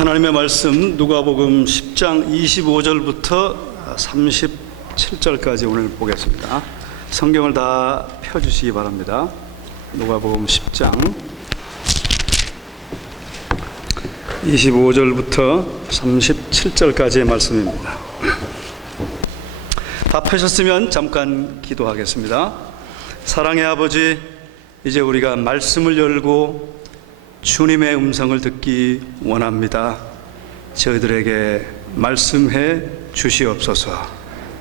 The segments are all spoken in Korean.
하나님의 말씀 누가복음 10장 25절부터 37절까지 오늘 보겠습니다. 성경을 다 펴주시기 바랍니다. 누가복음 10장 25절부터 37절까지의 말씀입니다. 다 펴셨으면 잠깐 기도하겠습니다. 사랑의 아버지, 이제 우리가 말씀을 열고 주님의 음성을 듣기 원합니다. 저희들에게 말씀해 주시옵소서.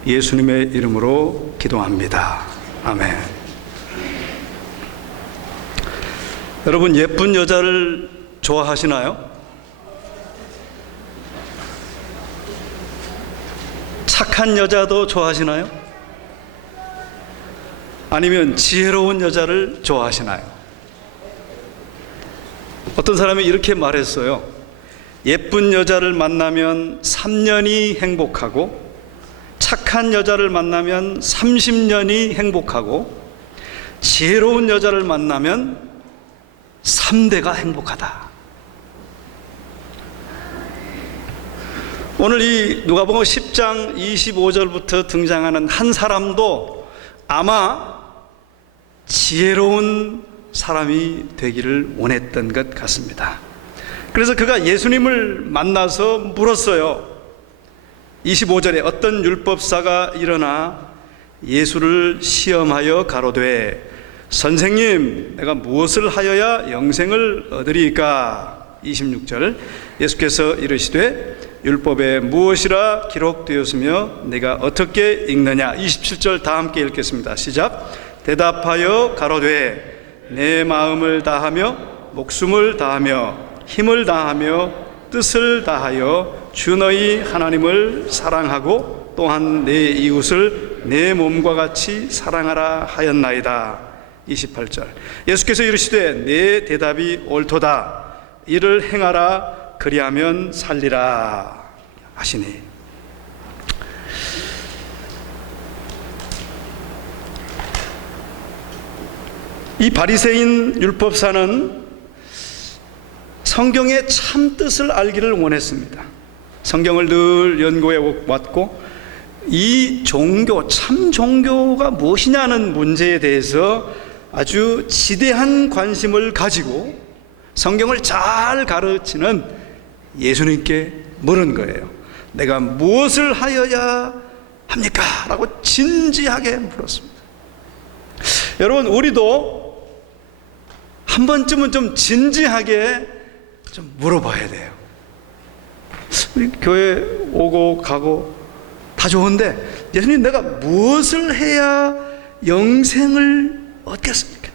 예수님의 이름으로 기도합니다. 아멘. 여러분, 예쁜 여자를 좋아하시나요? 착한 여자도 좋아하시나요? 아니면 지혜로운 여자를 좋아하시나요? 어떤 사람이 이렇게 말했어요. 예쁜 여자를 만나면 3년이 행복하고, 착한 여자를 만나면 30년이 행복하고, 지혜로운 여자를 만나면 3대가 행복하다. 오늘 이 누가복음 10장 25절부터 등장하는 한 사람도 아마 지혜로운 사람이 되기를 원했던 것 같습니다. 그래서 그가 예수님을 만나서 물었어요. 25절에 어떤 율법사가 일어나 예수를 시험하여 가로되, 선생님, 내가 무엇을 하여야 영생을 얻으리이까? 26절, 예수께서 이르시되 율법에 무엇이라 기록되었으며 내가 어떻게 읽느냐? 27절 다 함께 읽겠습니다. 시작. 대답하여 가로되 내 마음을 다하며 목숨을 다하며 힘을 다하며 뜻을 다하여 주 너희 하나님을 사랑하고 또한 내 이웃을 내 몸과 같이 사랑하라 하였나이다. 28절, 예수께서 이르시되 내 대답이 옳도다. 이를 행하라. 그리하면 살리라 하시니, 이 바리새인 율법사는 성경의 참 뜻을 알기를 원했습니다. 성경을 늘 연구해 왔고, 이 종교, 참 종교가 무엇이냐는 문제에 대해서 아주 지대한 관심을 가지고 성경을 잘 가르치는 예수님께 물은 거예요. 내가 무엇을 하여야 합니까? 라고 진지하게 물었습니다. 여러분, 우리도 한 번쯤은 좀 진지하게 좀 물어봐야 돼요. 우리 교회 오고 가고 다 좋은데, 예수님, 내가 무엇을 해야 영생을 얻겠습니까?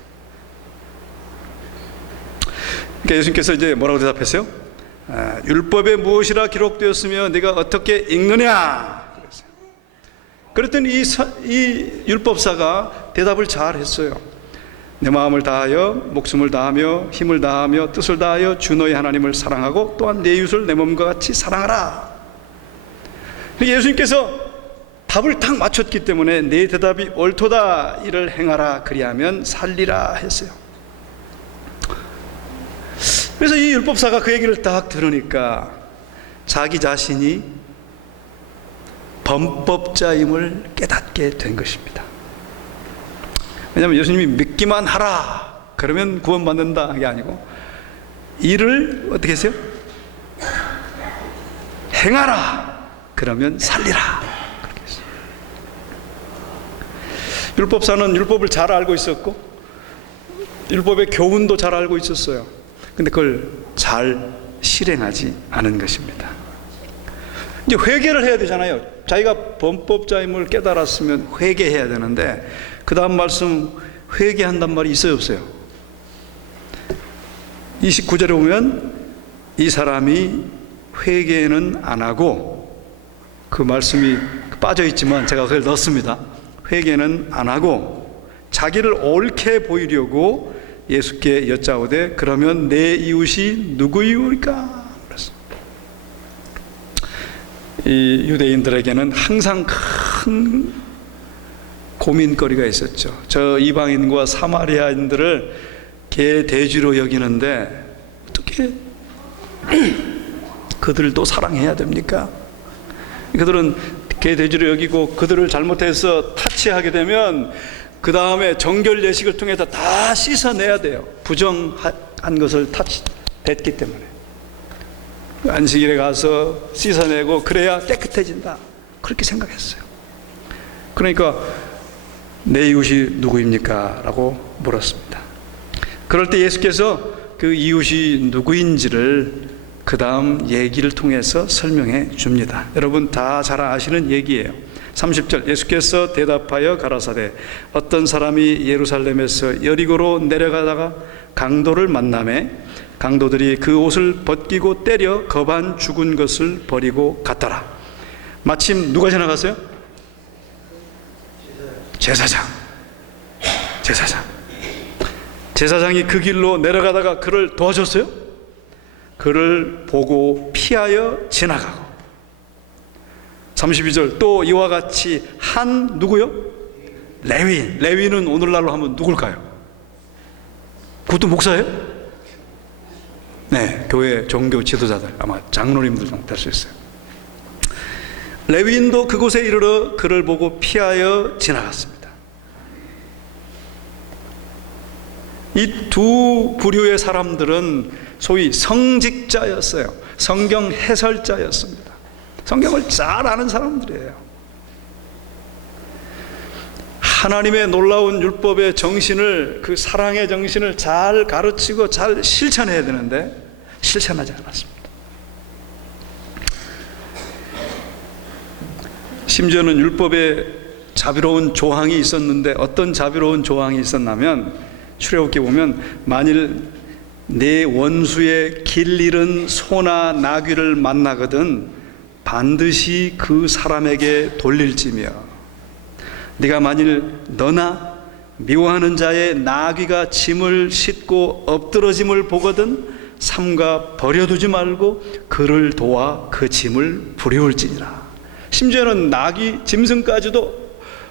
그러니까 예수님께서 이제 뭐라고 대답했어요? 율법에 무엇이라 기록되었으며 네가 어떻게 읽느냐? 그랬어요. 그랬더니 이 율법사가 대답을 잘 했어요. 내 마음을 다하여 목숨을 다하며 힘을 다하며 뜻을 다하여 주 너희 하나님을 사랑하고 또한 내 이웃을 내 몸과 같이 사랑하라. 예수님께서 답을 딱 맞췄기 때문에 내 대답이 옳도다. 이를 행하라. 그리하면 살리라 했어요. 그래서 이 율법사가 그 얘기를 딱 들으니까 자기 자신이 범법자임을 깨닫게 된 것입니다. 왜냐하면 예수님이 믿기만 하라 그러면 구원받는다 게 아니고, 이를 어떻게 했어요? 행하라 그러면 살리라 그렇게 했어요. 율법사는 율법을 잘 알고 있었고 율법의 교훈도 잘 알고 있었어요. 근데 그걸 잘 실행하지 않은 것입니다. 이제 회개를 해야 되잖아요. 자기가 범법자임을 깨달았으면 회개해야 되는데, 그 다음 말씀 회개한단 말이 있어요, 없어요? 29절에 보면 이 사람이 회개는 안 하고, 그 말씀이 빠져있지만 제가 그걸 넣었습니다. 회개는 안 하고 자기를 옳게 보이려고 예수께 여짜오되 그러면 내 이웃이 누구이오리까? 이 유대인들에게는 항상 큰 고민거리가 있었죠. 저 이방인과 사마리아인들을 개돼지로 여기는데 어떻게 그들도 사랑해야 됩니까? 그들은 개돼지로 여기고 그들을 잘못해서 타치하게 되면 그 다음에 정결 예식을 통해서 다 씻어내야 돼요. 부정한 것을 뱉기 때문에. 안식일에 가서 씻어내고 그래야 깨끗해진다, 그렇게 생각했어요. 그러니까 내 이웃이 누구입니까? 라고 물었습니다. 그럴 때 예수께서 그 이웃이 누구인지를 그 다음 얘기를 통해서 설명해 줍니다. 여러분 다 잘 아시는 얘기예요. 30절, 예수께서 대답하여 가라사대 어떤 사람이 예루살렘에서 여리고로 내려가다가 강도를 만나매 강도들이 그 옷을 벗기고 때려 거반 죽은 것을 버리고 갔더라. 마침 누가 지나갔어요? 제사장이 그 길로 내려가다가 그를 도와줬어요? 그를 보고 피하여 지나가고. 32절, 또 이와 같이 한 누구요? 레위인은 오늘날로 하면 누굴까요? 그것도 목사예요? 네, 교회 종교 지도자들, 아마 장로님들 정도 될 수 있어요. 레위인도 그곳에 이르러 그를 보고 피하여 지나갔습니다. 이 두 부류의 사람들은 소위 성직자였어요. 성경 해설자였습니다. 성경을 잘 아는 사람들이에요. 하나님의 놀라운 율법의 정신을, 그 사랑의 정신을 잘 가르치고 잘 실천해야 되는데 실천하지 않았습니다. 심지어는 율법에 자비로운 조항이 있었는데 어떤 자비로운 조항이 있었냐면, 출애굽기 보면 만일 내 원수의 길 잃은 소나 나귀를 만나거든 반드시 그 사람에게 돌릴지며, 네가 만일 너나 미워하는 자의 나귀가 짐을 싣고 엎드러짐을 보거든 삼가 버려두지 말고 그를 도와 그 짐을 부려올지니라. 심지어는 나귀 짐승까지도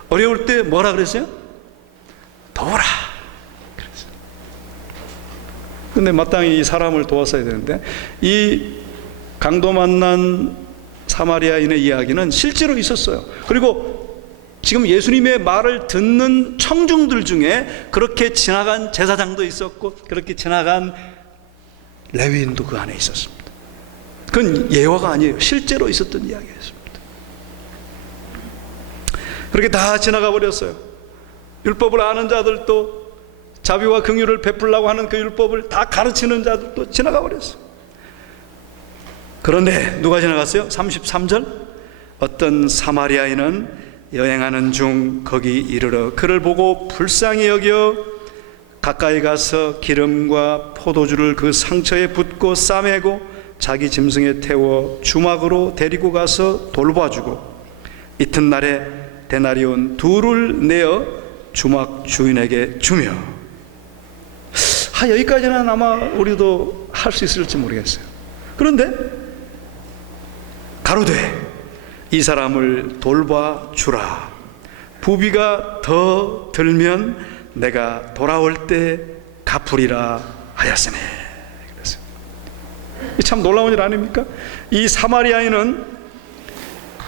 어려울 때 뭐라 그랬어요? 도우라 그랬어요. 근데 마땅히 이 사람을 도왔어야 되는데, 이 강도 만난 사마리아인의 이야기는 실제로 있었어요. 그리고 지금 예수님의 말을 듣는 청중들 중에 그렇게 지나간 제사장도 있었고 그렇게 지나간 레위인도 그 안에 있었습니다. 그건 예화가 아니에요. 실제로 있었던 이야기였습니다. 그렇게 다 지나가 버렸어요. 율법을 아는 자들도, 자비와 긍휼을 베풀려고 하는 그 율법을 다 가르치는 자들도 지나가 버렸어요. 그런데 누가 지나갔어요? 33절, 어떤 사마리아인은 여행하는 중 거기 이르러 그를 보고 불쌍히 여겨 가까이 가서 기름과 포도주를 그 상처에 붓고 싸매고 자기 짐승에 태워 주막으로 데리고 가서 돌봐주고 이튿날에 데나리온 2를 내어 주막 주인에게 주며. 여기까지는 아마 우리도 할 수 있을지 모르겠어요. 그런데 가로되 이 사람을 돌봐주라. 부비가 더 들면 내가 돌아올 때 갚으리라 하였으니. 그랬어요. 참 놀라운 일 아닙니까? 이 사마리아인은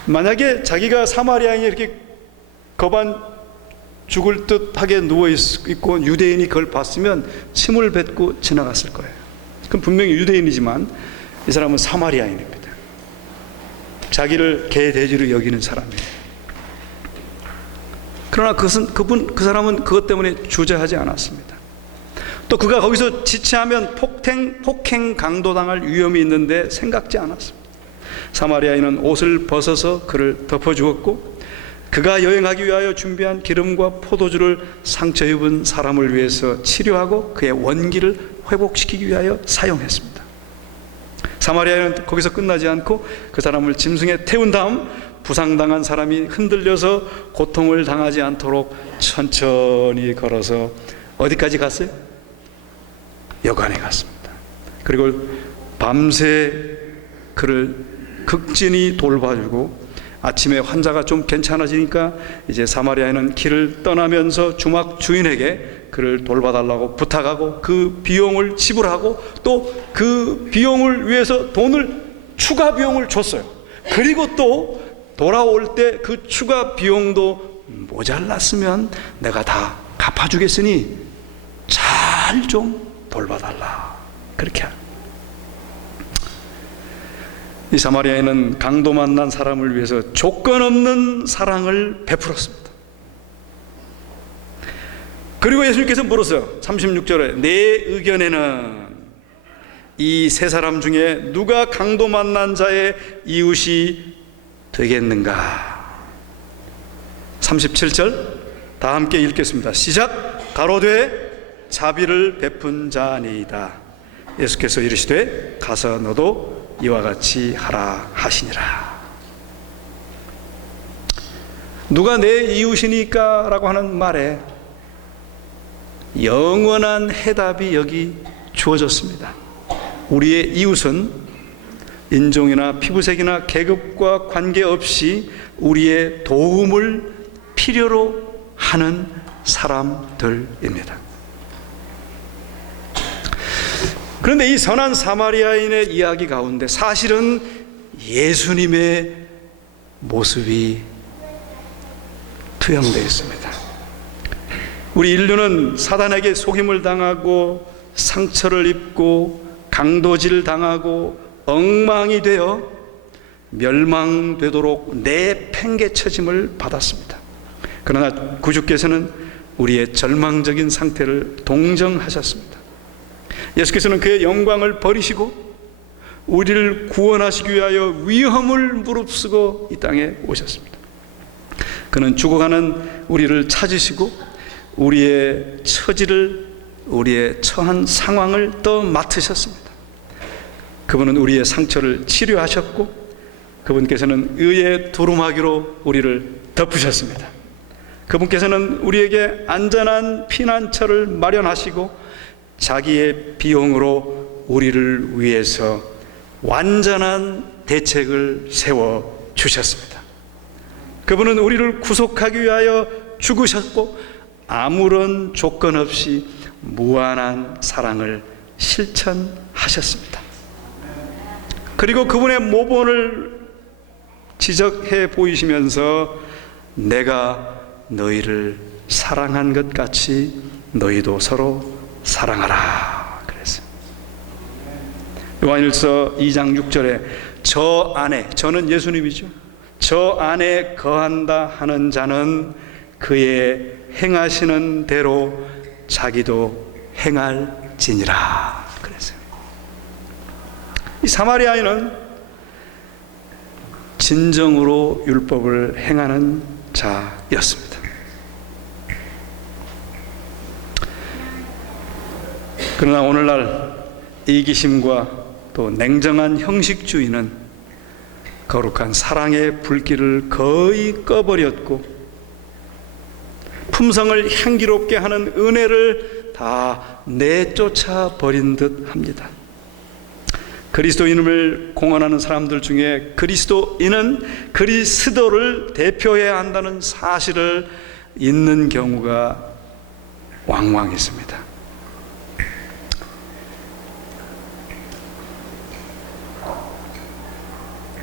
만약에 자기가 사마리아인이 이렇게 거반 죽을 듯하게 누워있고 유대인이 그걸 봤으면 침을 뱉고 지나갔을 거예요. 그럼 분명히 유대인이지만 이 사람은 사마리아인입니다. 자기를 개돼지로 여기는 사람이에요. 그러나 그 사람은 그것 때문에 주저하지 않았습니다. 또 그가 거기서 지체하면 폭행 강도당할 위험이 있는데 생각지 않았습니다. 사마리아인은 옷을 벗어서 그를 덮어주었고 그가 여행하기 위하여 준비한 기름과 포도주를 상처 입은 사람을 위해서 치료하고 그의 원기를 회복시키기 위하여 사용했습니다. 사마리아인은 거기서 끝나지 않고 그 사람을 짐승에 태운 다음 부상당한 사람이 흔들려서 고통을 당하지 않도록 천천히 걸어서 어디까지 갔어요? 여관에 갔습니다. 그리고 밤새 그를 극진히 돌봐주고 아침에 환자가 좀 괜찮아지니까 이제 사마리아인은 길을 떠나면서 주막 주인에게 그를 돌봐달라고 부탁하고 그 비용을 지불하고 또 그 비용을 위해서 돈을 추가 비용을 줬어요. 그리고 또 돌아올 때 그 추가 비용도 모자랐으면 내가 다 갚아주겠으니 잘 좀 돌봐달라. 그렇게 합니다. 이 사마리아인은 강도 만난 사람을 위해서 조건 없는 사랑을 베풀었습니다. 그리고 예수님께서 물었어요. 36절에 내 의견에는 이 세 사람 중에 누가 강도 만난 자의 이웃이 되겠는가? 37절 다 함께 읽겠습니다. 시작. 가로되 자비를 베푼 자니이다. 예수께서 이르시되 가서 너도 이와 같이 하라 하시니라. 누가 내 이웃이니까 라고 하는 말에 영원한 해답이 여기 주어졌습니다. 우리의 이웃은 인종이나 피부색이나 계급과 관계없이 우리의 도움을 필요로 하는 사람들입니다. 그런데 이 선한 사마리아인의 이야기 가운데 사실은 예수님의 모습이 투영되어 있습니다. 우리 인류는 사단에게 속임을 당하고 상처를 입고 강도질 당하고 엉망이 되어 멸망되도록 내팽개쳐짐을 받았습니다. 그러나 구주께서는 우리의 절망적인 상태를 동정하셨습니다. 예수께서는 그의 영광을 버리시고 우리를 구원하시기 위하여 위험을 무릅쓰고 이 땅에 오셨습니다. 그는 죽어가는 우리를 찾으시고 우리의 처지를, 우리의 처한 상황을 또 맡으셨습니다. 그분은 우리의 상처를 치료하셨고 그분께서는 의의 두루마기로 우리를 덮으셨습니다. 그분께서는 우리에게 안전한 피난처를 마련하시고 자기의 비용으로 우리를 위해서 완전한 대책을 세워 주셨습니다. 그분은 우리를 구속하기 위하여 죽으셨고 아무런 조건 없이 무한한 사랑을 실천하셨습니다. 그리고 그분의 모본을 지적해 보이시면서 내가 너희를 사랑한 것 같이 너희도 서로 사랑하라 그랬어요. 요한일서 2장 6절에 저 안에, 저는 예수님이죠, 저 안에 거한다 하는 자는 그의 행하시는 대로 자기도 행할지니라 그랬어요. 이 사마리아인은 진정으로 율법을 행하는 자였습니다. 그러나 오늘날 이기심과 또 냉정한 형식주의는 거룩한 사랑의 불길을 거의 꺼버렸고 품성을 향기롭게 하는 은혜를 다 내쫓아 버린 듯 합니다. 그리스도인을 공언하는 사람들 중에 그리스도인은 그리스도를 대표해야 한다는 사실을 잊는 경우가 왕왕 있습니다.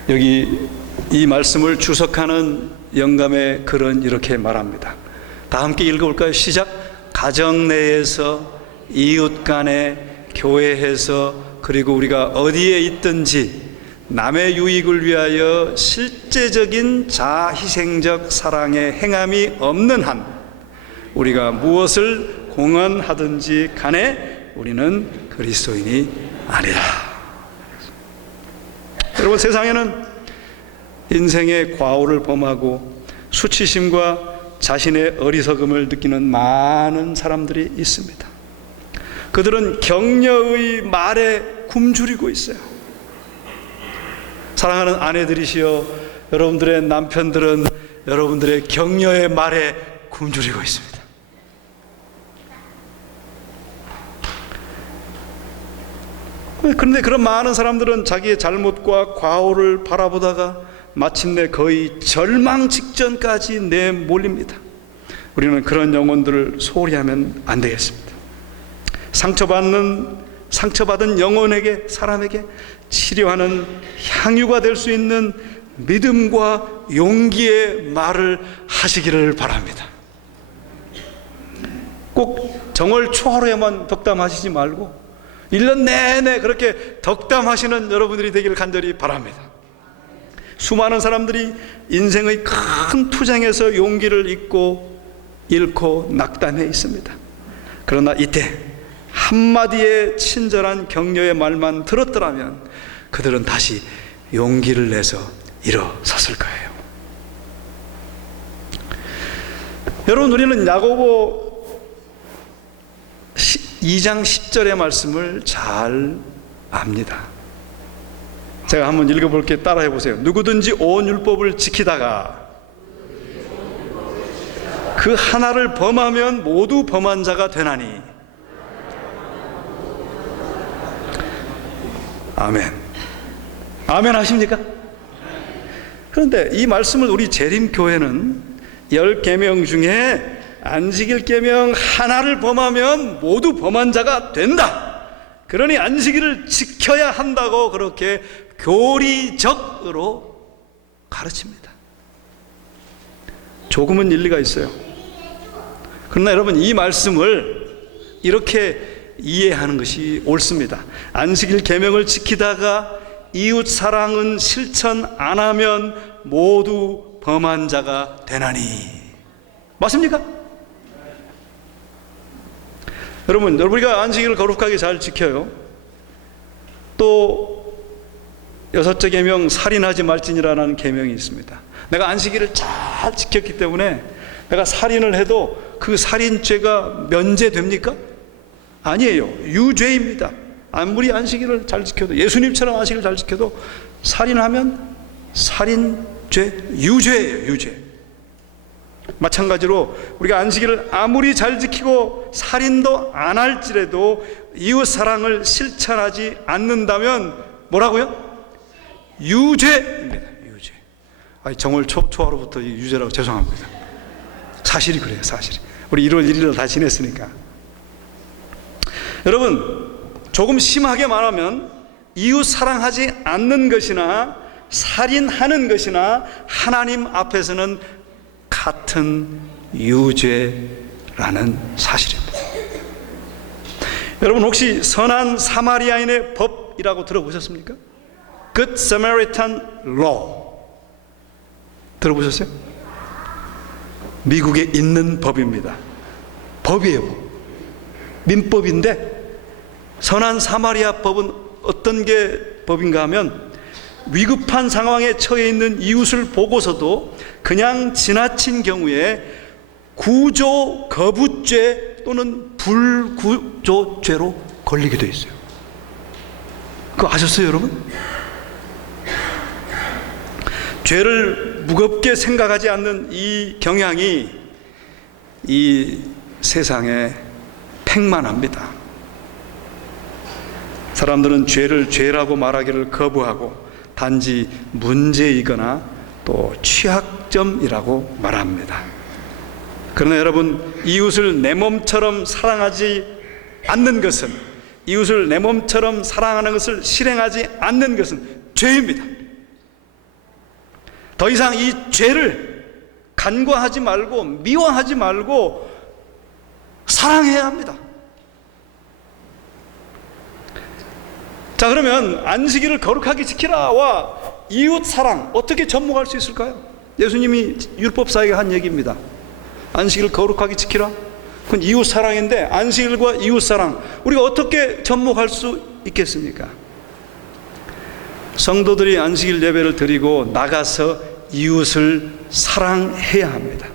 여기 이 말씀을 주석하는 영감의 글은 이렇게 말합니다. 다 함께 읽어볼까요? 시작. 가정 내에서, 이웃 간에, 교회에서, 그리고 우리가 어디에 있든지 남의 유익을 위하여 실제적인 자희생적 사랑의 행함이 없는 한 우리가 무엇을 공언하든지 간에 우리는 그리스도인이 아니라. 여러분, 세상에는 인생의 과오를 범하고 수치심과 자신의 어리석음을 느끼는 많은 사람들이 있습니다. 그들은 격려의 말에 굶주리고 있어요. 사랑하는 아내들이시여, 여러분들의 남편들은 여러분들의 격려의 말에 굶주리고 있습니다. 그런데 그런 많은 사람들은 자기의 잘못과 과오를 바라보다가 마침내 거의 절망 직전까지 내몰립니다. 우리는 그런 영혼들을 소홀히 하면 안 되겠습니다. 상처받은 영혼에게, 사람에게 치료하는 향유가 될 수 있는 믿음과 용기의 말을 하시기를 바랍니다. 꼭 정월 초하루에만 덕담하시지 말고 1년 내내 그렇게 덕담하시는 여러분들이 되기를 간절히 바랍니다. 수많은 사람들이 인생의 큰 투쟁에서 용기를 잃고 낙담해 있습니다. 그러나 이때 한마디의 친절한 격려의 말만 들었더라면 그들은 다시 용기를 내서 일어섰을 거예요. 여러분, 우리는 야고보 2장 10절의 말씀을 잘 압니다. 제가 한번 읽어볼게요. 따라해 보세요. 누구든지 온 율법을 지키다가 그 하나를 범하면 모두 범한 자가 되나니. 아멘. 아멘 하십니까? 그런데 이 말씀을 우리 재림교회는 10계명 중에 안식일 계명 하나를 범하면 모두 범한 자가 된다, 그러니 안식일을 지켜야 한다고 그렇게 교리적으로 가르칩니다. 조금은 일리가 있어요. 그러나 여러분, 이 말씀을 이렇게 이해하는 것이 옳습니다. 안식일 계명을 지키다가 이웃 사랑은 실천 안 하면 모두 범한 자가 되나니. 맞습니까? 여러분, 우리가 안식일을 거룩하게 잘 지켜요. 또 6째 계명 살인하지 말지니라는 계명이 있습니다. 내가 안식일을 잘 지켰기 때문에 내가 살인을 해도 그 살인죄가 면제됩니까? 아니에요. 유죄입니다. 아무리 안식일을 잘 지켜도, 예수님처럼 안식일을 잘 지켜도 살인하면 살인죄, 유죄예요. 유죄. 마찬가지로 우리가 안식일을 아무리 잘 지키고 살인도 안 할지라도 이웃 사랑을 실천하지 않는다면 뭐라고요? 유죄입니다. 유죄. 아니, 정월 초하루부터 유죄라고 죄송합니다. 사실이 그래요. 사실이. 우리 1월 1일을 다 지냈으니까. 여러분, 조금 심하게 말하면 이웃 사랑하지 않는 것이나 살인하는 것이나 하나님 앞에서는 같은 유죄라는 사실입니다. 여러분, 혹시 선한 사마리아인의 법이라고 들어보셨습니까? Good Samaritan Law 들어보셨어요? 미국에 있는 법입니다. 법이에요. 법. 민법인데 선한 사마리아 법은 어떤 게 법인가 하면 위급한 상황에 처해 있는 이웃을 보고서도 그냥 지나친 경우에 구조 거부죄 또는 불구조죄로 걸리게 돼 있어요. 그거 아셨어요, 여러분? 죄를 무겁게 생각하지 않는 이 경향이 이 세상에 팽만합니다. 사람들은 죄를 죄라고 말하기를 거부하고 단지 문제이거나 또 취약점이라고 말합니다. 그러나 여러분, 이웃을 내 몸처럼 사랑하지 않는 것은, 이웃을 내 몸처럼 사랑하는 것을 실행하지 않는 것은 죄입니다. 더 이상 이 죄를 간과하지 말고 미워하지 말고 사랑해야 합니다. 자, 그러면 안식일을 거룩하게 지키라와 이웃 사랑 어떻게 접목할 수 있을까요? 예수님이 율법사에게 한 얘기입니다. 안식일을 거룩하게 지키라. 그건 이웃 사랑인데 안식일과 이웃 사랑 우리가 어떻게 접목할 수 있겠습니까? 성도들이 안식일 예배를 드리고 나가서 이웃을 사랑해야 합니다.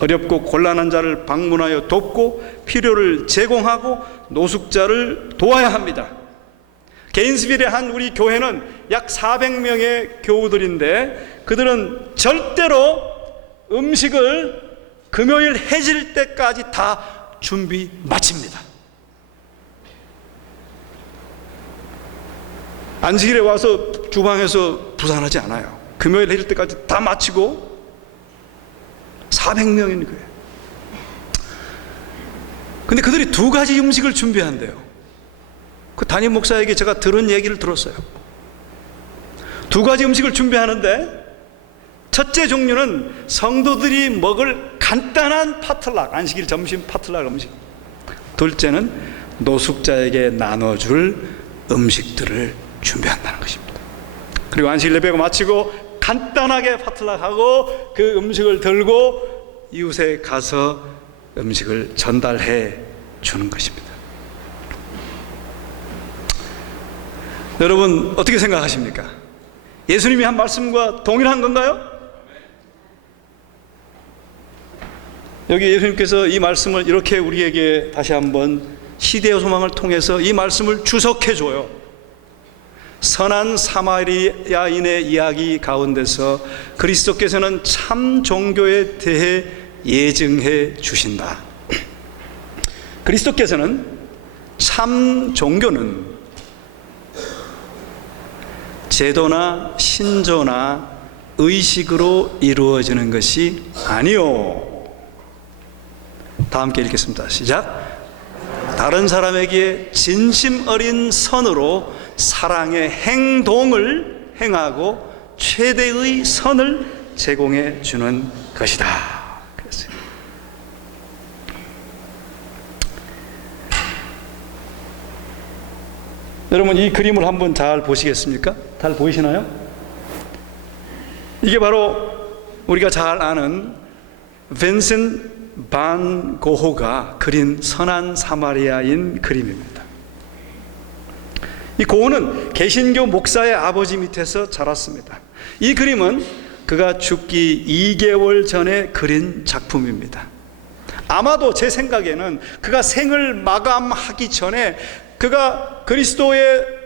어렵고 곤란한 자를 방문하여 돕고 필요를 제공하고 노숙자를 도와야 합니다. 게인스빌에 한 우리 교회는 약 400명의 교우들인데 그들은 절대로 음식을 금요일 해질 때까지 다 준비 마칩니다. 안식일에 와서 주방에서 부산하지 않아요. 금요일 해질 때까지 다 마치고 400명인 거예요. 근데 그들이 2가지 음식을 준비한대요. 그 담임 목사에게 제가 들은 얘기를 들었어요. 두 가지 음식을 준비하는데, 첫째 종류는 성도들이 먹을 간단한 파틀락, 안식일 점심 파틀락 음식. 둘째는 노숙자에게 나눠줄 음식들을 준비한다는 것입니다. 그리고 안식일 예배가 마치고 간단하게 파틀락하고 그 음식을 들고 이웃에 가서 음식을 전달해 주는 것입니다. 여러분 어떻게 생각하십니까? 예수님이 한 말씀과 동일한 건가요? 여기 예수님께서 이 말씀을 이렇게 우리에게 다시 한번 시대의 소망을 통해서 이 말씀을 주석해 줘요. 선한 사마리아인의 이야기 가운데서 그리스도께서는 참 종교에 대해 예증해 주신다. 그리스도께서는 참 종교는 제도나 신조나 의식으로 이루어지는 것이 아니요. 다 함께 읽겠습니다. 시작. 다른 사람에게 진심 어린 선으로 사랑의 행동을 행하고 최대의 선을 제공해 주는 것이다. 그랬어요. 여러분 이 그림을 한번 잘 보시겠습니까? 잘 보이시나요? 이게 바로 우리가 잘 아는 빈센트 반 고흐가 그린 선한 사마리아인 그림입니다. 이 고흐는 개신교 목사의 아버지 밑에서 자랐습니다. 이 그림은 그가 죽기 2개월 전에 그린 작품입니다. 아마도 제 생각에는 그가 생을 마감하기 전에 그가 그리스도의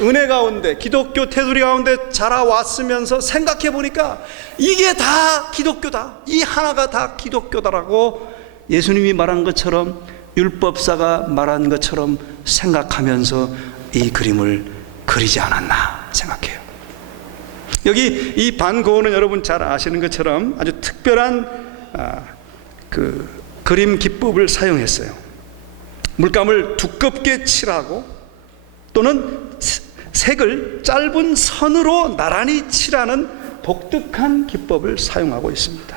은혜 가운데 기독교 테두리 가운데 자라왔으면서 생각해 보니까 이게 다 기독교다, 이 하나가 다 기독교다라고 예수님이 말한 것처럼 율법사가 말한 것처럼 생각하면서 이 그림을 그리지 않았나 생각해요. 여기 이 반 고흐는 여러분 잘 아시는 것처럼 아주 특별한 그 그림 기법을 사용했어요. 물감을 두껍게 칠하고 또는 색을 짧은 선으로 나란히 칠하는 독특한 기법을 사용하고 있습니다.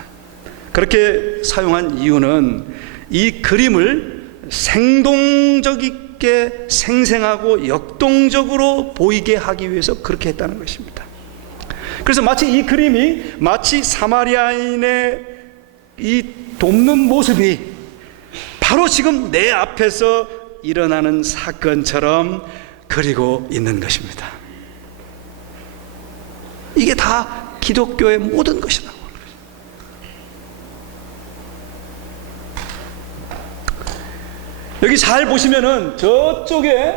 그렇게 사용한 이유는 이 그림을 생동적이게 생생하고 역동적으로 보이게 하기 위해서 그렇게 했다는 것입니다. 그래서 마치 이 그림이 마치 사마리아인의 이 돕는 모습이 바로 지금 내 앞에서 일어나는 사건처럼 그리고 있는 것입니다. 이게 다 기독교의 모든 것이라고 하는 거죠. 여기 잘 보시면은 저쪽에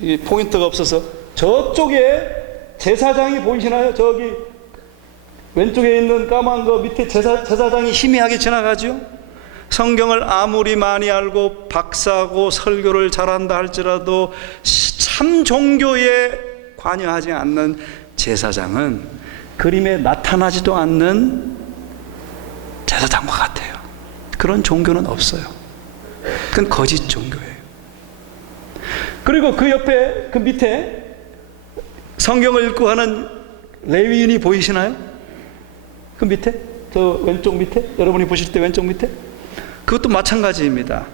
이 포인트가 없어서 저쪽에 제사장이 보이시나요? 저기 왼쪽에 있는 까만 거 밑에 제사장이 희미하게 지나가죠. 성경을 아무리 많이 알고 박사고 설교를 잘한다 할지라도 참 종교에 관여하지 않는 제사장은 그림에 나타나지도 않는 제사장과 같아요. 그런 종교는 없어요. 그건 거짓 종교예요. 그리고 그 옆에 그 밑에 성경을 읽고 하는 레위인이 보이시나요? 그 밑에? 저 왼쪽 밑에? 여러분이 보실 때 왼쪽 밑에? 그것도 마찬가지입니다.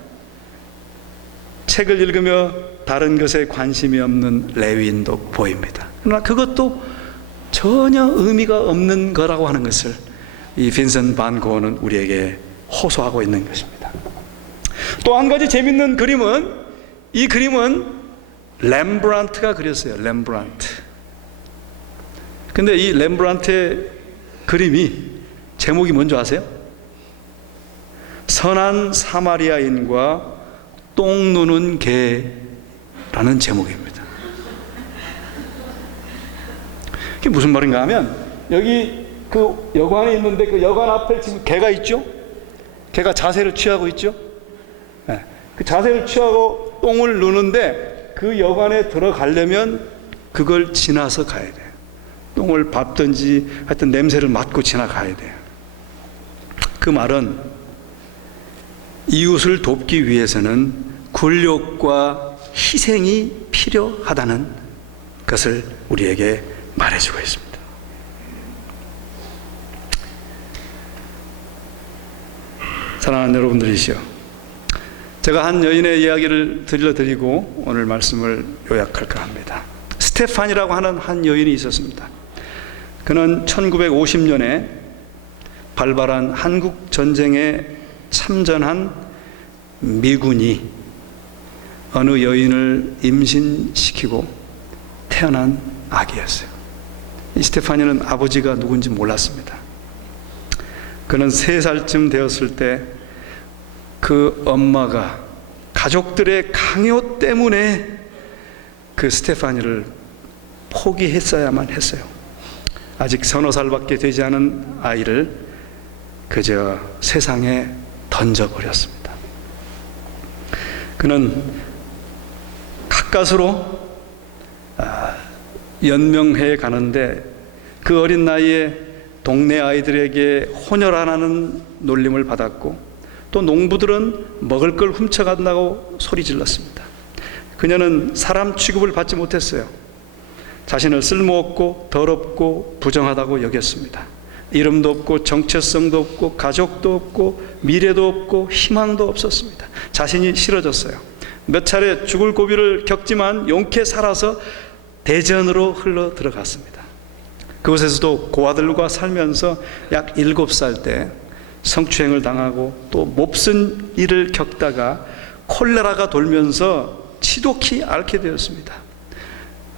책을 읽으며 다른 것에 관심이 없는 레위인도 보입니다. 그러나 그것도 전혀 의미가 없는 거라고 하는 것을 이 빈센트 반 고흐는 우리에게 호소하고 있는 것입니다. 또 한 가지 재밌는 그림은 이 그림은 렘브란트가 그렸어요. 렘브란트. 근데 이 렘브란트의 그림이 제목이 뭔지 아세요? 선한 사마리아인과 똥 누는 개라는 제목입니다. 그게 무슨 말인가 하면 여기 그 여관이 있는데 그 여관 앞에 지금 개가 있죠? 개가 자세를 취하고 있죠? 네. 그 자세를 취하고 똥을 누는데 그 여관에 들어가려면 그걸 지나서 가야 돼요. 똥을 밟든지 하여튼 냄새를 맡고 지나가야 돼요. 그 말은 이웃을 돕기 위해서는 굴욕과 희생이 필요하다는 것을 우리에게 말해주고 있습니다. 사랑하는 여러분들이시여, 제가 한 여인의 이야기를 들려드리고 오늘 말씀을 요약할까 합니다. 스테판이라고 하는 한 여인이 있었습니다. 그는 1950년에 발발한 한국 전쟁에 참전한 미군이 어느 여인을 임신시키고 태어난 아기였어요. 이 스테파니는 아버지가 누군지 몰랐습니다. 그는 3살쯤 되었을 때 그 엄마가 가족들의 강요 때문에 그 스테파니를 포기했어야만 했어요. 아직 서너 살밖에 되지 않은 아이를 그저 세상에 던져버렸습니다. 그는 가까스로 연명해 가는데 그 어린 나이에 동네 아이들에게 혼혈하라는 놀림을 받았고, 또 농부들은 먹을 걸 훔쳐간다고 소리 질렀습니다. 그녀는 사람 취급을 받지 못했어요. 자신을 쓸모없고 더럽고 부정하다고 여겼습니다. 이름도 없고 정체성도 없고 가족도 없고 미래도 없고 희망도 없었습니다. 자신이 싫어졌어요. 몇 차례 죽을 고비를 겪지만 용케 살아서 대전으로 흘러 들어갔습니다. 그곳에서도 고아들과 살면서 약 7살 때 성추행을 당하고 또 몹쓸 일을 겪다가 콜레라가 돌면서 지독히 앓게 되었습니다.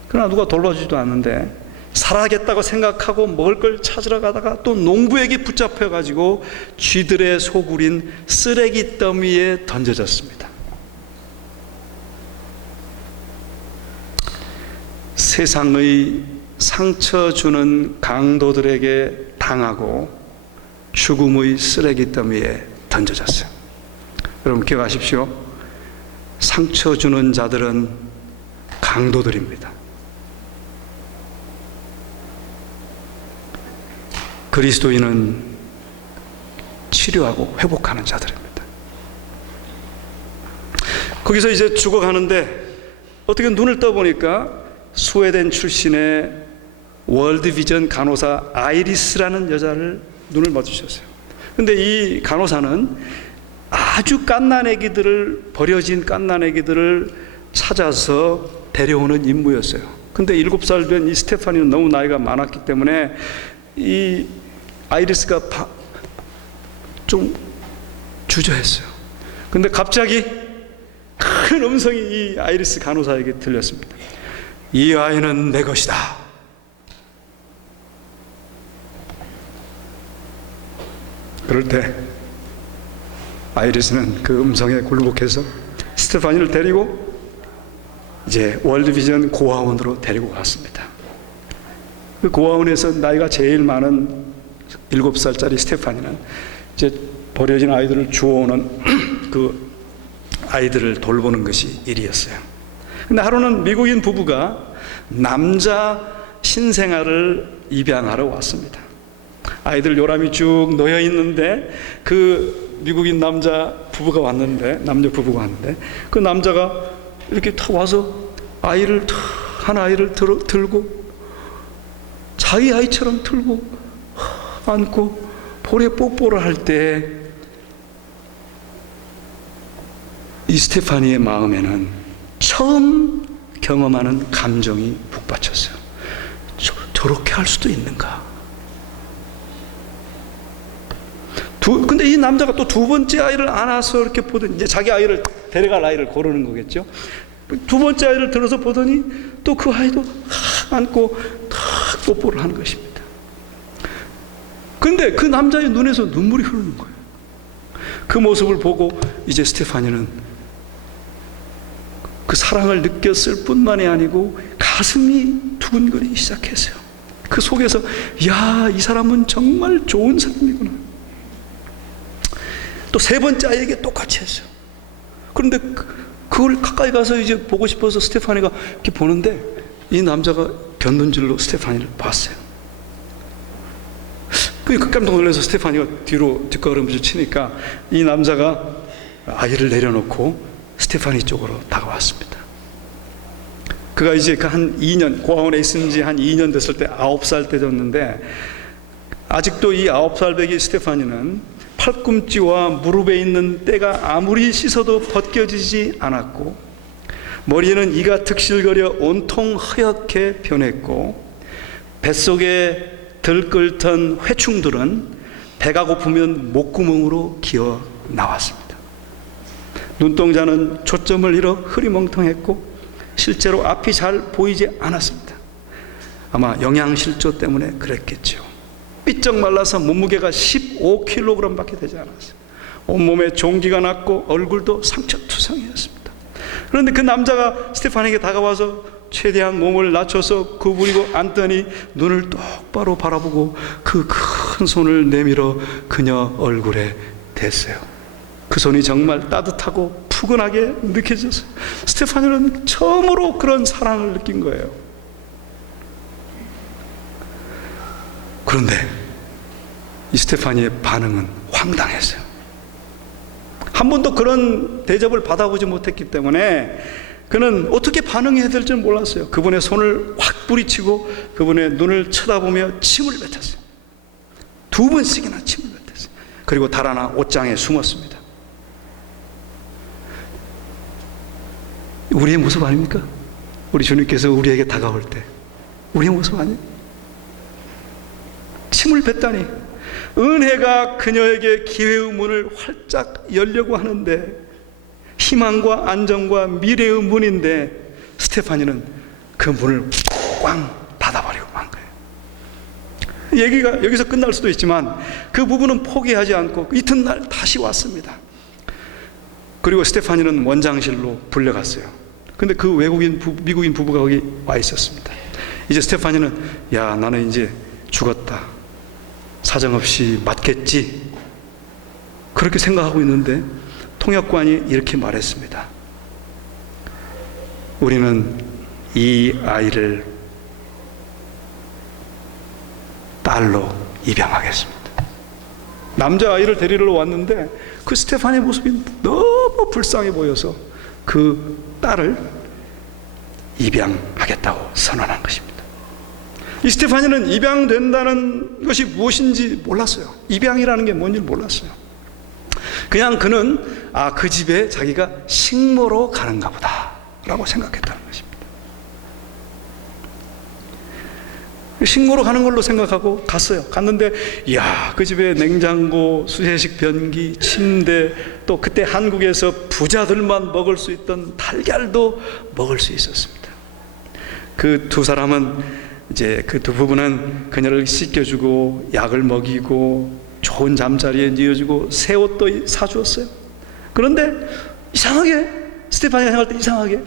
그러나 누가 돌봐주지도 않는데 살아야겠다고 생각하고 먹을 걸 찾으러 가다가 또 농부에게 붙잡혀가지고 쥐들의 소굴인 쓰레기 더미에 던져졌습니다. 세상의 상처 주는 강도들에게 당하고 죽음의 쓰레기 더미에 던져졌어요. 여러분 기억하십시오. 상처 주는 자들은 강도들입니다. 그리스도인은 치료하고 회복하는 자들입니다. 거기서 이제 죽어가는데 어떻게 눈을 떠보니까 스웨덴 출신의 월드비전 간호사 아이리스라는 여자를 눈을 마주쳤어요. 근데 이 간호사는 아주 갓난아기들을, 버려진 갓난아기들을 찾아서 데려오는 임무였어요. 근데 7살 된 이 스테파니는 너무 나이가 많았기 때문에 이 아이리스가 좀 주저했어요. 근데 갑자기 큰 음성이 이 아이리스 간호사에게 들렸습니다. 이 아이는 내 것이다. 그럴 때 아이리스는 그 음성에 굴복해서 스테파니를 데리고 이제 월드비전 고아원으로 데리고 갔습니다. 그 고아원에서 나이가 제일 많은 7살짜리 스테파니는 이제 버려진 아이들을 주워오는 그 아이들을 돌보는 것이 일이었어요. 근데 하루는 미국인 부부가 남자 신생아를 입양하러 왔습니다. 아이들 요람이 쭉 놓여 있는데 그 미국인 남자 부부가 왔는데, 남녀 부부가 왔는데 그 남자가 이렇게 탁 와서 한 아이를 들고 자기 아이처럼 들고 안고 볼에 뽀뽀를 할 때 이 스테파니의 마음에는 처음 경험하는 감정이 북받쳤어요. 저렇게 할 수도 있는가? 근데 이 남자가 또 2번째 아이를 안아서 이렇게 보더니, 이제 자기 아이를 데려갈 아이를 고르는 거겠죠. 2번째 아이를 들어서 보더니 또 그 아이도 안고 탁 뽀뽀를 하는 것입니다. 근데 그 남자의 눈에서 눈물이 흐르는 거예요. 그 모습을 보고 이제 스테파니는 그 사랑을 느꼈을 뿐만이 아니고 가슴이 두근거리기 시작했어요. 그 속에서 야, 이 사람은 정말 좋은 사람이구나. 또 3번째 아이에게 똑같이 했어요. 그런데 그걸 가까이 가서 이제 보고 싶어서 스테파니가 이렇게 보는데 이 남자가 곁눈질로 스테파니를 봤어요. 그러니까 깜짝 놀라서 스테파니가 뒤로 뒷걸음질 치니까 이 남자가 아이를 내려놓고 스테파니 쪽으로 다가왔습니다. 그가 이제 그 한 2년, 고아원에 있은 지 한 2년 됐을 때 9살 때 졌는데, 아직도 이 9살 배기 스테파니는 팔꿈치와 무릎에 있는 때가 아무리 씻어도 벗겨지지 않았고, 머리에는 이가 득실거려 온통 허옇게 변했고, 뱃속에 들끓던 회충들은 배가 고프면 목구멍으로 기어 나왔습니다. 눈동자는 초점을 잃어 흐리멍텅했고 실제로 앞이 잘 보이지 않았습니다. 아마 영양실조 때문에 그랬겠죠. 삐쩍 말라서 몸무게가 15kg밖에 되지 않았어요. 온몸에 종기가 났고 얼굴도 상처투성이었습니다. 그런데 그 남자가 스테파니에게 다가와서 최대한 몸을 낮춰서 구부리고 앉더니 눈을 똑바로 바라보고 그 큰 손을 내밀어 그녀 얼굴에 댔어요. 그 손이 정말 따뜻하고 푸근하게 느껴졌어요. 스테파니는 처음으로 그런 사랑을 느낀 거예요. 그런데 이 스테파니의 반응은 황당했어요. 한 번도 그런 대접을 받아보지 못했기 때문에 그는 어떻게 반응해야 될지 몰랐어요. 그분의 손을 확 뿌리치고 그분의 눈을 쳐다보며 침을 뱉었어요. 2번씩이나 침을 뱉었어요. 그리고 달아나 옷장에 숨었습니다. 우리의 모습 아닙니까? 우리 주님께서 우리에게 다가올 때 우리의 모습 아니에요? 침을 뱉다니. 은혜가 그녀에게 기회의 문을 활짝 열려고 하는데, 희망과 안정과 미래의 문인데 스테파니는 그 문을 꽝 닫아버리고 만 거예요. 얘기가 여기서 끝날 수도 있지만 그 부부는 포기하지 않고 이튿날 다시 왔습니다. 그리고 스테파니는 원장실로 불려갔어요. 근데 그 미국인 부부가 거기 와 있었습니다. 이제 스테파니는 야, 나는 이제 죽었다, 사정없이 맞겠지, 그렇게 생각하고 있는데 통역관이 이렇게 말했습니다. 우리는 이 아이를 딸로 입양하겠습니다. 남자아이를 데리러 왔는데 그 스테파니의 모습이 너무 불쌍해 보여서 그 딸을 입양하겠다고 선언한 것입니다. 이 스테파니는 입양된다는 것이 무엇인지 몰랐어요. 입양이라는 게 뭔지 몰랐어요. 그냥 그는 그 집에 자기가 식모로 가는가 보다 라고 생각했다는 것입니다. 식모로 가는 걸로 생각하고 갔어요. 갔는데 이야, 그 집에 냉장고, 수세식 변기, 침대, 또 그때 한국에서 부자들만 먹을 수 있던 달걀도 먹을 수 있었습니다. 그 두 사람은 이제 그 두 부부는 그녀를 씻겨주고 약을 먹이고 좋은 잠자리에 뉘어주고 새 옷도 사주었어요. 그런데 이상하게 스테파니가 생각할 때 이상하게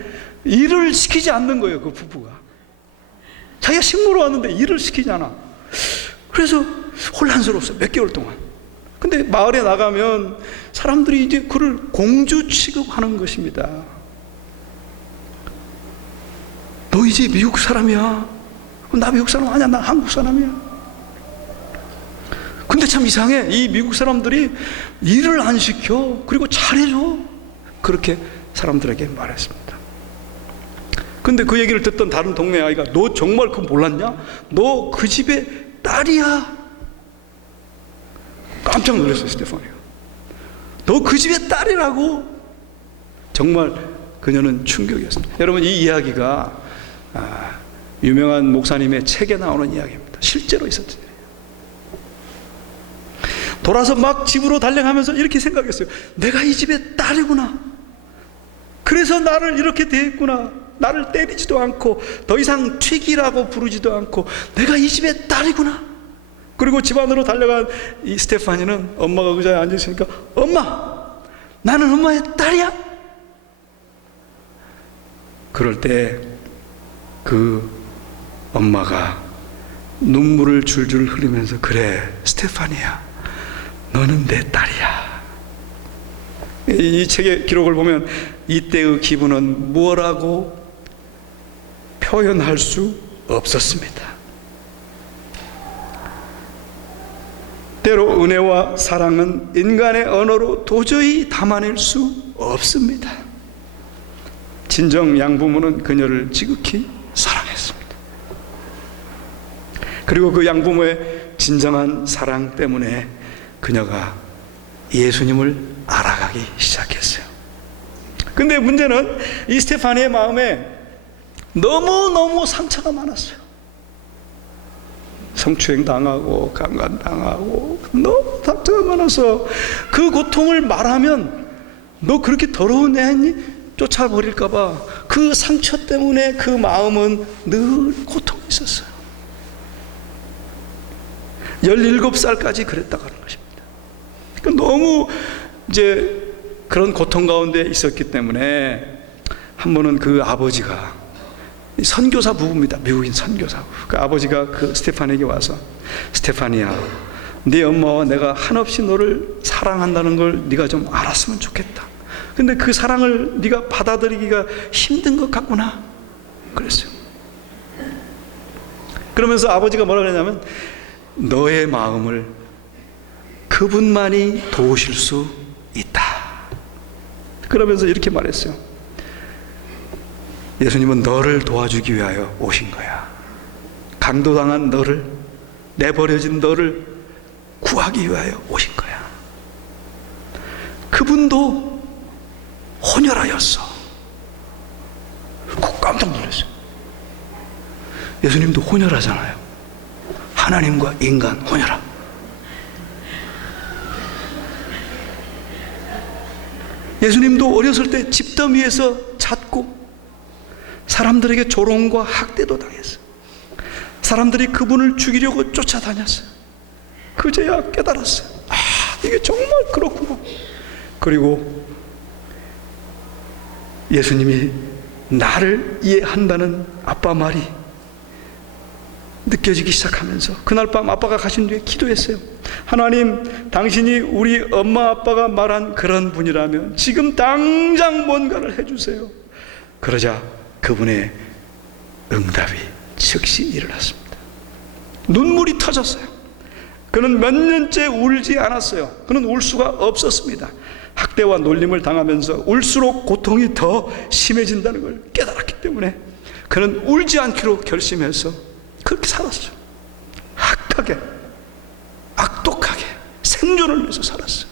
일을 시키지 않는 거예요. 그 부부가 자기가 식모로 왔는데 일을 시키지 않아. 그래서 혼란스러웠어요, 몇 개월 동안. 근데 마을에 나가면 사람들이 이제 그를 공주 취급하는 것입니다. 너 이제 미국 사람이야. 나 미국 사람 아니야, 나 한국 사람이야. 근데 참 이상해. 이 미국 사람들이 일을 안 시켜. 그리고 잘해줘. 그렇게 사람들에게 말했습니다. 근데 그 얘기를 듣던 다른 동네 아이가 너 정말 그거 몰랐냐? 너 그 집의 딸이야. 깜짝 놀랐어요, 스테파니가. 너 그 집의 딸이라고. 정말 그녀는 충격이었습니다. 여러분, 이 이야기가 유명한 목사님의 책에 나오는 이야기입니다. 실제로 있었던 일이에요. 돌아서 막 집으로 달려가면서 이렇게 생각했어요. 내가 이 집의 딸이구나. 그래서 나를 이렇게 대했구나. 나를 때리지도 않고 더 이상 튀기라고 부르지도 않고 내가 이 집의 딸이구나. 그리고 집 안으로 달려간 이 스테파니는 엄마가 의자에 앉아있으니까 엄마, 나는 엄마의 딸이야. 그럴 때 그 엄마가 눈물을 줄줄 흘리면서 그래, 스테파니야, 너는 내 딸이야. 이 책의 기록을 보면 이때의 기분은 무엇라고 표현할 수 없었습니다. 때로 은혜와 사랑은 인간의 언어로 도저히 담아낼 수 없습니다. 진정 양부모는 그녀를 지극히 사랑했습니다. 그리고 그 양부모의 진정한 사랑 때문에 그녀가 예수님을 알아가기 시작했어요. 근데 문제는 이 스테파니의 마음에 너무너무 상처가 많았어요. 성추행 당하고 강간 당하고 너무 상처가 많아서 그 고통을 말하면 너 그렇게 더러운 애니? 쫓아버릴까봐 그 상처 때문에 그 마음은 늘 고통이 있었어요. 17살까지 그랬다고 하는 것입니다. 그러니까 너무 이제 그런 고통 가운데 있었기 때문에 한 번은 그 아버지가 선교사 부부입니다. 미국인 선교사 부부. 그 아버지가 그 스테파니에게 와서 스테파니야, 네 엄마와 내가 한없이 너를 사랑한다는 걸 네가 좀 알았으면 좋겠다. 근데 그 사랑을 네가 받아들이기가 힘든 것 같구나 그랬어요. 그러면서 아버지가 뭐라 그랬냐면 너의 마음을 그분만이 도우실 수 있다. 그러면서 이렇게 말했어요. 예수님은 너를 도와주기 위하여 오신 거야. 강도당한 너를, 내버려진 너를 구하기 위하여 오신 거야. 그분도 혼혈하였어. 깜짝 놀랐어요. 예수님도 혼혈하잖아요. 하나님과 인간 혼혈함. 예수님도 어렸을 때 집더미에서 잤고 사람들에게 조롱과 학대도 당했어요. 사람들이 그분을 죽이려고 쫓아다녔어요. 그제야 깨달았어요. 아, 이게 정말 그렇구나. 그리고 예수님이 나를 이해한다는 아빠 말이 느껴지기 시작하면서 그날 밤 아빠가 가신 뒤에 기도했어요. 하나님, 당신이 우리 엄마 아빠가 말한 그런 분이라면 지금 당장 뭔가를 해주세요. 그러자 그분의 응답이 즉시 일어났습니다. 눈물이 터졌어요. 그는 몇 년째 울지 않았어요. 그는 울 수가 없었습니다. 학대와 놀림을 당하면서 울수록 고통이 더 심해진다는 걸 깨달았기 때문에 그는 울지 않기로 결심해서 그렇게 살았어요. 악하게, 악독하게 생존을 위해서 살았어요.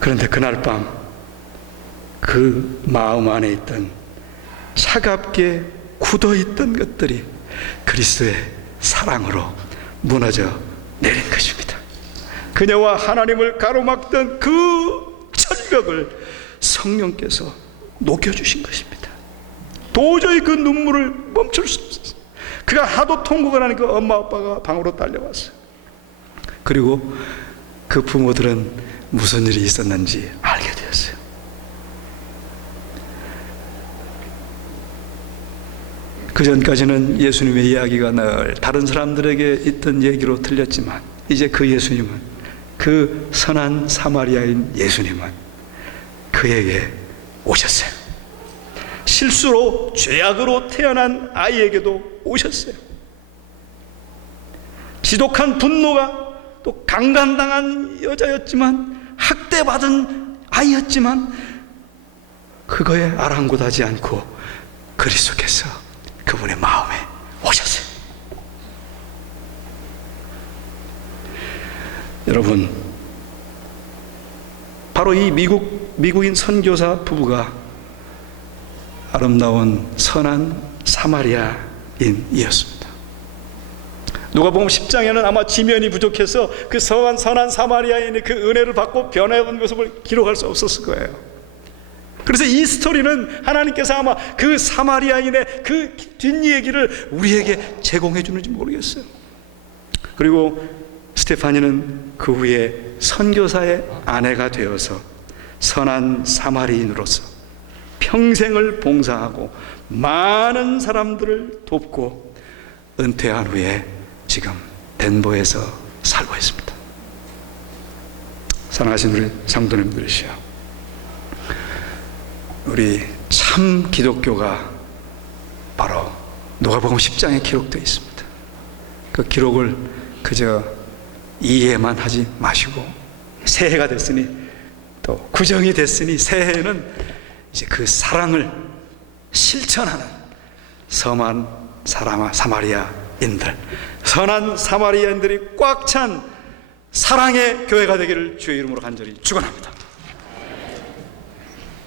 그런데 그날 밤 그 마음 안에 있던 차갑게 굳어있던 것들이 그리스도의 사랑으로 무너져 내린 것입니다. 그녀와 하나님을 가로막던 그 철벽을 성령께서 녹여주신 것입니다. 도저히 그 눈물을 멈출 수 없었어요. 그가 하도 통곡을 하니까 엄마 아빠가 방으로 달려왔어요. 그리고 그 부모들은 무슨 일이 있었는지 알게 되었어요. 그 전까지는 예수님의 이야기가 늘 다른 사람들에게 있던 얘기로 들렸지만 이제 그 예수님은, 그 선한 사마리아인 예수님은 그에게 오셨어요. 실수로 죄악으로 태어난 아이에게도 오셨어요. 지독한 분노가 또 강간당한 여자였지만, 학대받은 아이였지만 그거에 아랑곳하지 않고 그리스도께서 그분의 마음에 오셨어요. 여러분, 바로 이 미국인 선교사 부부가 아름다운 선한 사마리아인이었습니다. 누가복음 10장에는 아마 지면이 부족해서 그 선한 사마리아인의 그 은혜를 받고 변화한 모습을 기록할 수 없었을 거예요. 그래서 이 스토리는 하나님께서 아마 그 사마리아인의 그 뒷얘기를 우리에게 제공해 주는지 모르겠어요. 그리고 스테파니는 그 후에 선교사의 아내가 되어서 선한 사마리인으로서 평생을 봉사하고 많은 사람들을 돕고 은퇴한 후에 지금 덴버에서 살고 있습니다. 사랑하신 우리 성도님들이시여, 우리 참 기독교가 바로 누가복음 10장에 기록되어 있습니다. 그 기록을 그저 이해만 하지 마시고 새해가 됐으니 또 구정이 됐으니 새해에는 이제 그 사랑을 실천하는 선한 사마리아인들, 선한 사마리아인들이 꽉 찬 사랑의 교회가 되기를 주의 이름으로 간절히 축원합니다.